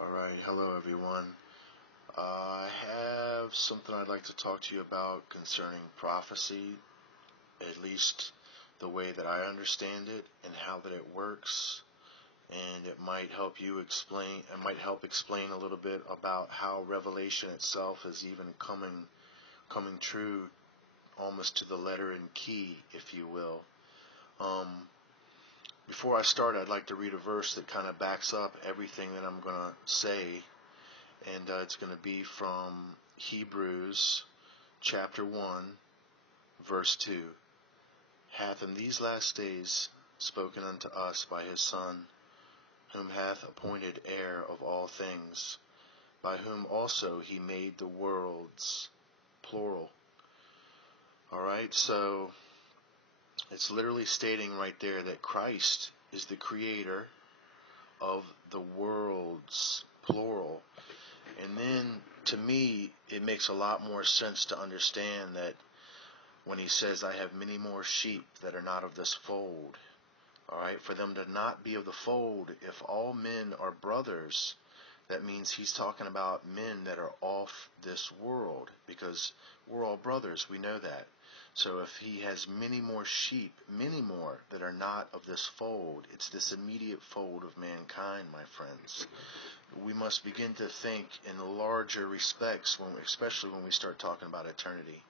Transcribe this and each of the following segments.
Alright, hello everyone. I have something I'd like to talk to you about concerning prophecy, at least the way that I understand it and how that it works. And it might help explain a little bit about how Revelation itself is even coming true almost to the letter and key, if you will. Before I start, I'd like to read a verse that kind of backs up everything that I'm going to say. And it's going to be from Hebrews chapter 1, verse 2. Hath in these last days spoken unto us by his Son, whom hath appointed heir of all things, by whom also he made the worlds, plural. Alright, so it's literally stating right there that Christ is the creator of the worlds, plural. And then, to me, it makes a lot more sense to understand that when he says, I have many more sheep that are not of this fold. Alright, for them to not be of the fold, if all men are brothers, that means he's talking about men that are off this world, because we're all brothers, we know that. So if he has many more sheep, many more that are not of this fold, it's this immediate fold of mankind, my friends. We must begin to think in larger respects, especially when we start talking about eternity.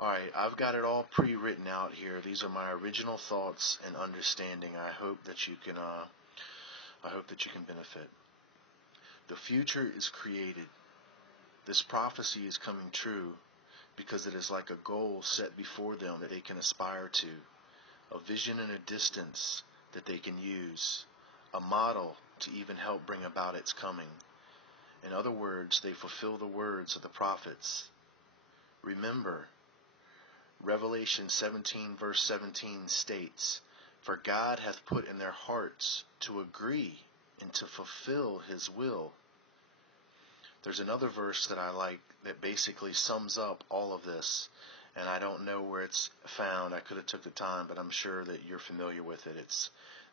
Alright, I've got it all pre-written out here. These are my original thoughts and understanding. I hope that you can benefit. The future is created. This prophecy is coming true because it is like a goal set before them that they can aspire to, a vision in a distance that they can use, a model to even help bring about its coming. In other words, they fulfill the words of the prophets. Remember, Revelation 17 verse 17 states, For God hath put in their hearts to agree and to fulfill his will. There's another verse that I like that basically sums up all of this, and I don't know where it's found. I could have took the time, but I'm sure that you're familiar with it. It's,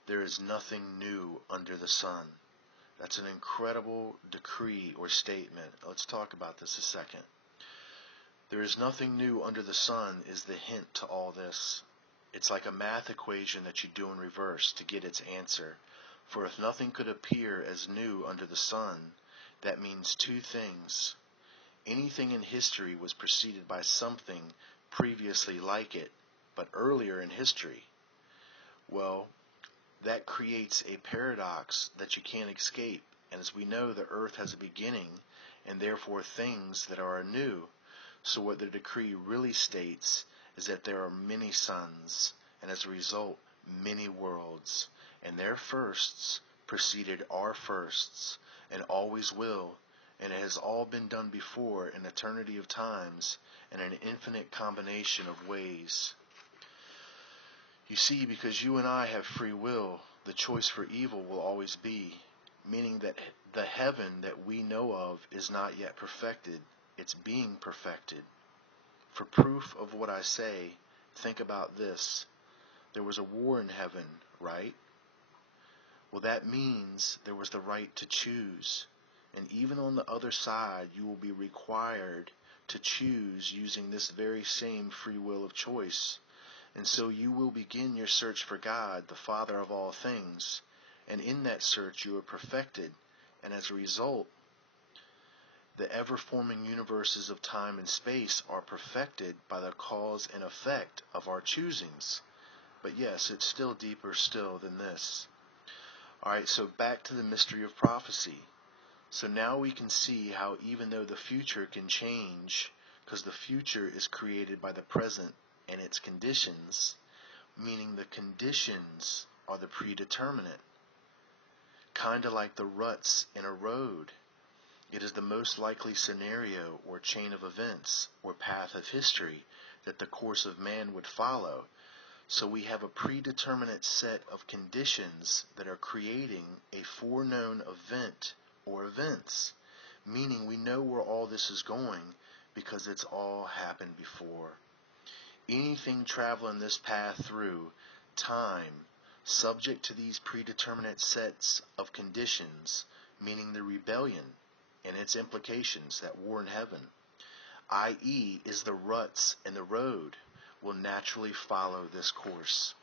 there is nothing new under the sun. That's an incredible decree or statement. Let's talk about this a second. There is nothing new under the sun is the hint to all this. It's like a math equation that you do in reverse to get its answer. For if nothing could appear as new under the sun, that means two things. Anything in history was preceded by something previously like it, but earlier in history. Well, that creates a paradox that you can't escape. And as we know, the earth has a beginning, and therefore things that are new. So what the decree really states is that there are many suns, and as a result, many worlds. And their firsts preceded our firsts, and always will, and it has all been done before in eternity of times, and an infinite combination of ways. You see, because you and I have free will, the choice for evil will always be, meaning that the heaven that we know of is not yet perfected. It's being perfected. For proof of what I say, think about this. There was a war in heaven, right? Well, that means there was the right to choose. And even on the other side, you will be required to choose using this very same free will of choice. And so you will begin your search for God, the Father of all things. And in that search you are perfected. And as a result, the ever-forming universes of time and space are perfected by the cause and effect of our choosings. But yes, it's still deeper still than this. Alright, so back to the mystery of prophecy. So now we can see how even though the future can change, because the future is created by the present and its conditions, meaning the conditions are the predeterminate. Kind of like the ruts in a road. It is the most likely scenario or chain of events or path of history that the course of man would follow. So we have a predeterminate set of conditions that are creating a foreknown event or events, meaning we know where all this is going because it's all happened before. Anything traveling this path through time, subject to these predeterminate sets of conditions, meaning the rebellion and its implications that war in heaven, i.e. is the ruts in the road, will naturally follow this course.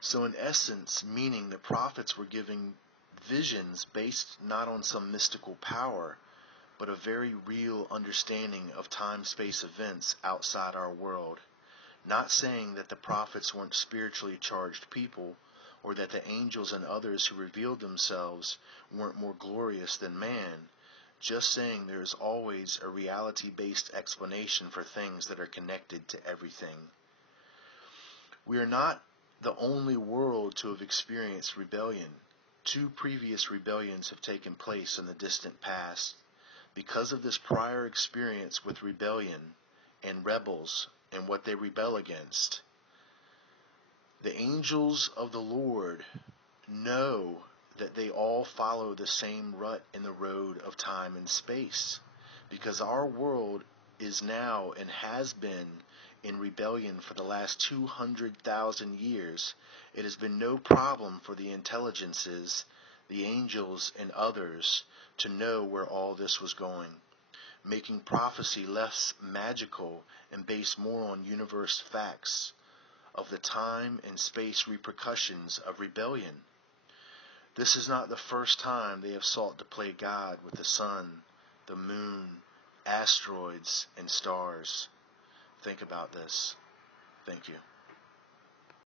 So in essence, meaning the prophets were giving visions based not on some mystical power, but a very real understanding of time-space events outside our world. Not saying that the prophets weren't spiritually charged people, or that the angels and others who revealed themselves weren't more glorious than man, just saying there is always a reality-based explanation for things that are connected to everything. We are not the only world to have experienced rebellion. 2 previous rebellions have taken place in the distant past. Because of this prior experience with rebellion and rebels and what they rebel against, the angels of the Lord know that they all follow the same rut in the road of time and space, because our world is now and has been in rebellion for the last 200,000 years. It has been no problem for the intelligences, the angels and others, to know where all this was going, making prophecy less magical and based more on universe facts of the time and space repercussions of rebellion. This is not the first time they have sought to play God with the sun, the moon, asteroids, and stars. Think about this. Thank you.